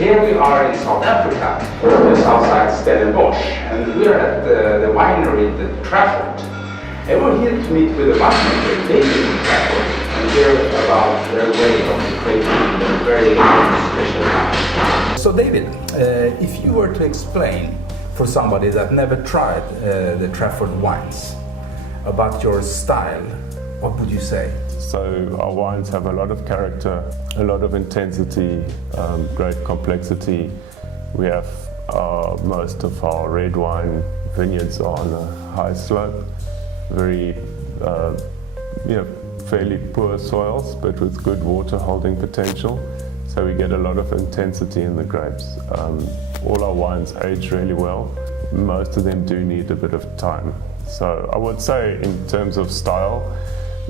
here we are in South Africa, just outside Stellenbosch, and we are at the winery, the Trafford. And we're here to meet with the winemaker, David from Trafford, and hear about their way of creating their very special wine. So David, if you were to explain for somebody that never tried the Trafford wines about your style, what would you say? So our wines have a lot of character, a lot of intensity, great complexity. We have most of our red wine vineyards are on a high slope, very fairly poor soils, but with good water holding potential. So we get a lot of intensity in the grapes. All our wines age really well. Most of them do need a bit of time. So I would say in terms of style,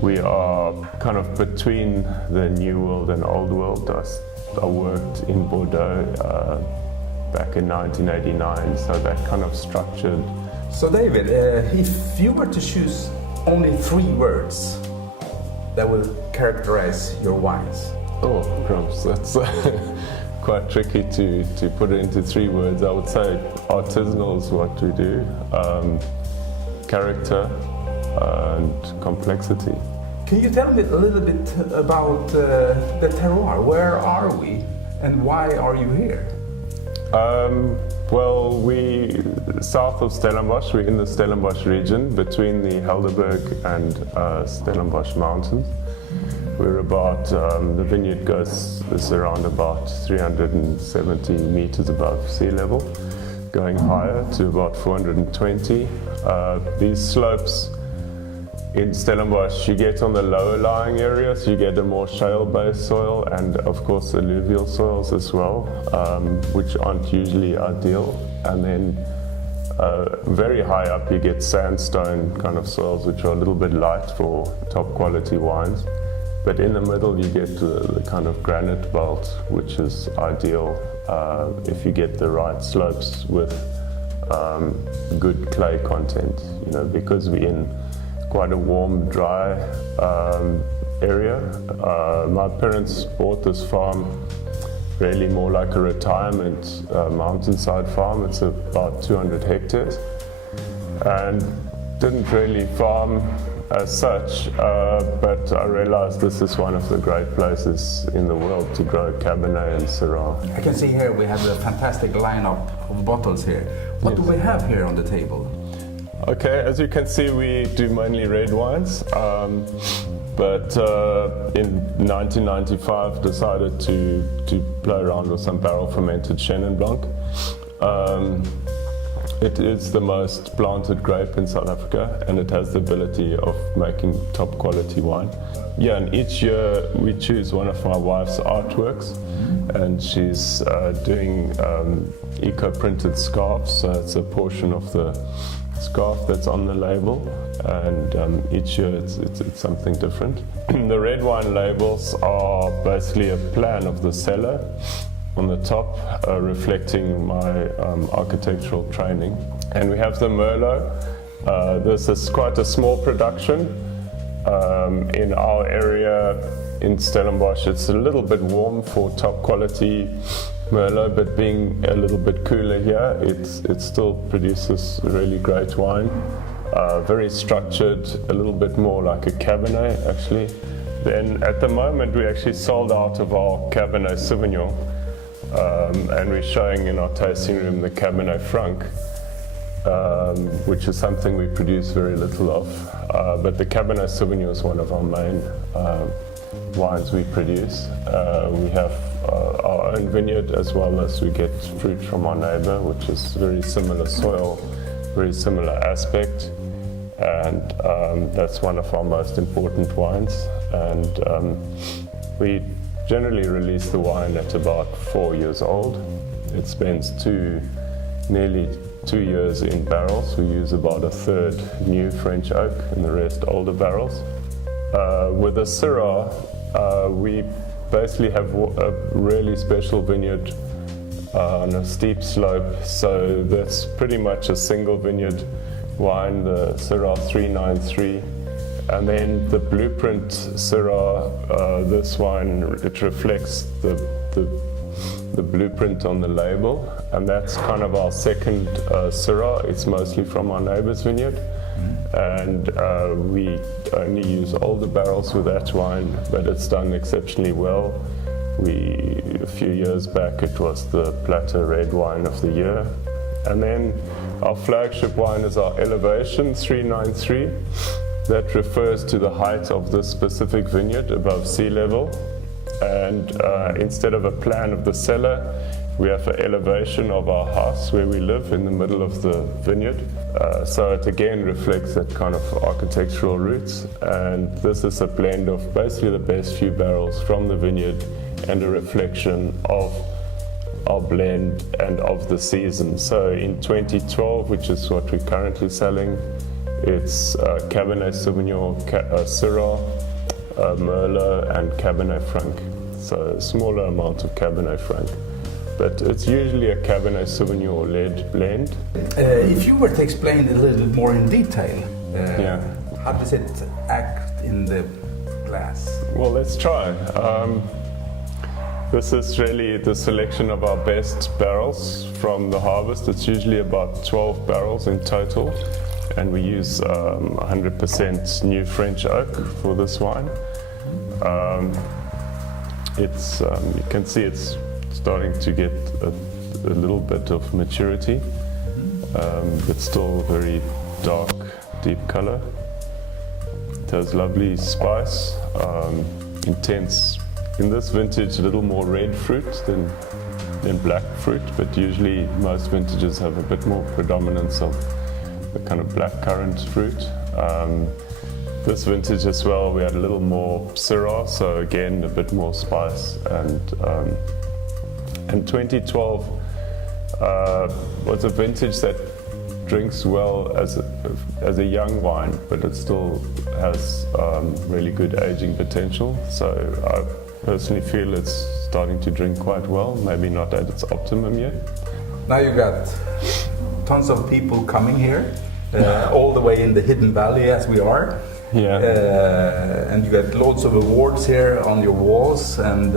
we are kind of between the New World and Old World. I worked in Bordeaux back in 1989, so that kind of structured. So David, if you were to choose only 3 words that will characterize your wines. Oh, crumbs, that's quite tricky to put it into 3 words. I would say artisanal is what we do, character, and complexity. Can you tell me a little bit about the terroir? Where are we and why are you here? Well, we south of Stellenbosch, we're in the Stellenbosch region between the Helderberg and Stellenbosch mountains. We're about, the vineyard is around about 370 meters above sea level, going higher to about 420. These slopes in Stellenbosch, you get on the lower lying areas, you get a more shale-based soil and of course alluvial soils as well, which aren't usually ideal. And then very high up you get sandstone kind of soils, which are a little bit light for top quality wines. But in the middle you get the kind of granite belt, which is ideal if you get the right slopes with good clay content, because we're in quite a warm, dry area. My parents bought this farm really more like a retirement mountainside farm. It's about 200 hectares and didn't really farm as such, but I realized this is one of the great places in the world to grow Cabernet and Syrah. I can see here we have a fantastic lineup of bottles here. What do we have here on the table? Okay, as you can see, we do mainly red wines, but in 1995 decided to play around with some barrel fermented Chenin Blanc. It is the most planted grape in South Africa, and it has the ability of making top quality wine. Yeah, and each year we choose one of my wife's artworks, and she's doing eco-printed scarves, so it's a portion of the scarf that's on the label, and each year it's something different. The red wine labels are basically a plan of the cellar on the top, reflecting my architectural training. And we have the Merlot. This is quite a small production. In our area in Stellenbosch, it's a little bit warm for top quality Merlot, but being a little bit cooler here, it still produces really great wine. Very structured, a little bit more like a Cabernet actually. Then at the moment we actually sold out of our Cabernet Sauvignon, and we're showing in our tasting room the Cabernet Franc, which is something we produce very little of. But the Cabernet Sauvignon is one of our main wines we produce. We have our own vineyard, as well as we get fruit from our neighbor, which is very similar soil, very similar aspect, and that's one of our most important wines. And we generally release the wine at about 4 years old. It spends nearly 2 years in barrels. We use about a third new French oak and the rest older barrels. With the Syrah, we basically have a really special vineyard on a steep slope, so that's pretty much a single vineyard wine, the Syrah 393. And then the blueprint Syrah, this wine, it reflects the the blueprint on the label, and that's kind of our second Syrah. It's mostly from our neighbour's vineyard, and we only use older barrels with that wine, but it's done exceptionally well. A few years back, it was the Platter Red Wine of the Year. And then our flagship wine is our Elevation 393. That refers to the height of this specific vineyard above sea level. And instead of a plan of the cellar, we have an elevation of our house where we live in the middle of the vineyard. So it again reflects that kind of architectural roots. And this is a blend of basically the best few barrels from the vineyard and a reflection of our blend and of the season. So in 2012, which is what we're currently selling, it's Cabernet Sauvignon, Syrah, Merlot and Cabernet Franc. So a smaller amount of Cabernet Franc. But it's usually a Cabernet Sauvignon-led blend. If you were to explain it a little bit more in detail, how does it act in the glass? Well, let's try. This is really the selection of our best barrels from the harvest. It's usually about 12 barrels in total, and we use 100% new French oak for this wine. You can see it's starting to get a little bit of maturity, but still very dark, deep color. It has lovely spice, intense. In this vintage, a little more red fruit than black fruit, but usually most vintages have a bit more predominance of the kind of black currant fruit. This vintage as well, we had a little more Syrah, so again a bit more spice. And 2012 was a vintage that drinks well as a young wine, but it still has really good aging potential. So I personally feel it's starting to drink quite well, maybe not at its optimum yet. Now you got tons of people coming here, all the way in the hidden valley as we are. Yeah. And you got loads of awards here on your walls. And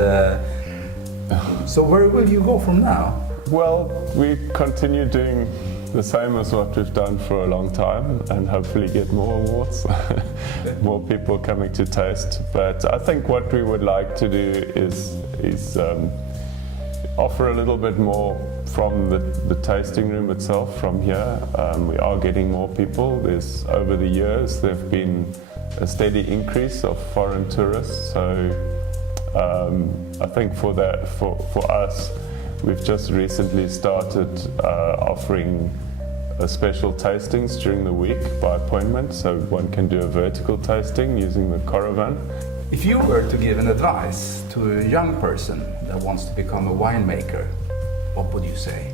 so where will you go from now? Well, we continue doing the same as what we've done for a long time, and hopefully get more awards, more people coming to taste. But I think what we would like to do is offer a little bit more from the tasting room itself from here. We are getting more people. Over the years, there've been a steady increase of foreign tourists. So I think for us, we've just recently started offering special tastings during the week by appointment, so one can do a vertical tasting using the caravan. If you were to give an advice to a young person that wants to become a winemaker, what would you say?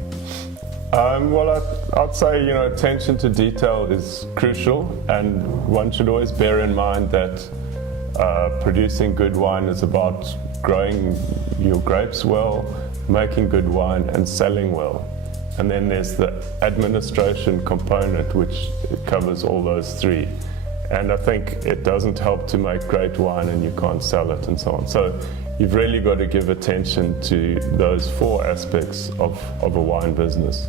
Well, I'd say, attention to detail is crucial, and one should always bear in mind that producing good wine is about growing your grapes well, making good wine and selling well. And then there's the administration component, which covers all those three. And I think it doesn't help to make great wine and you can't sell it and so on. So you've really got to give attention to those four aspects of a wine business.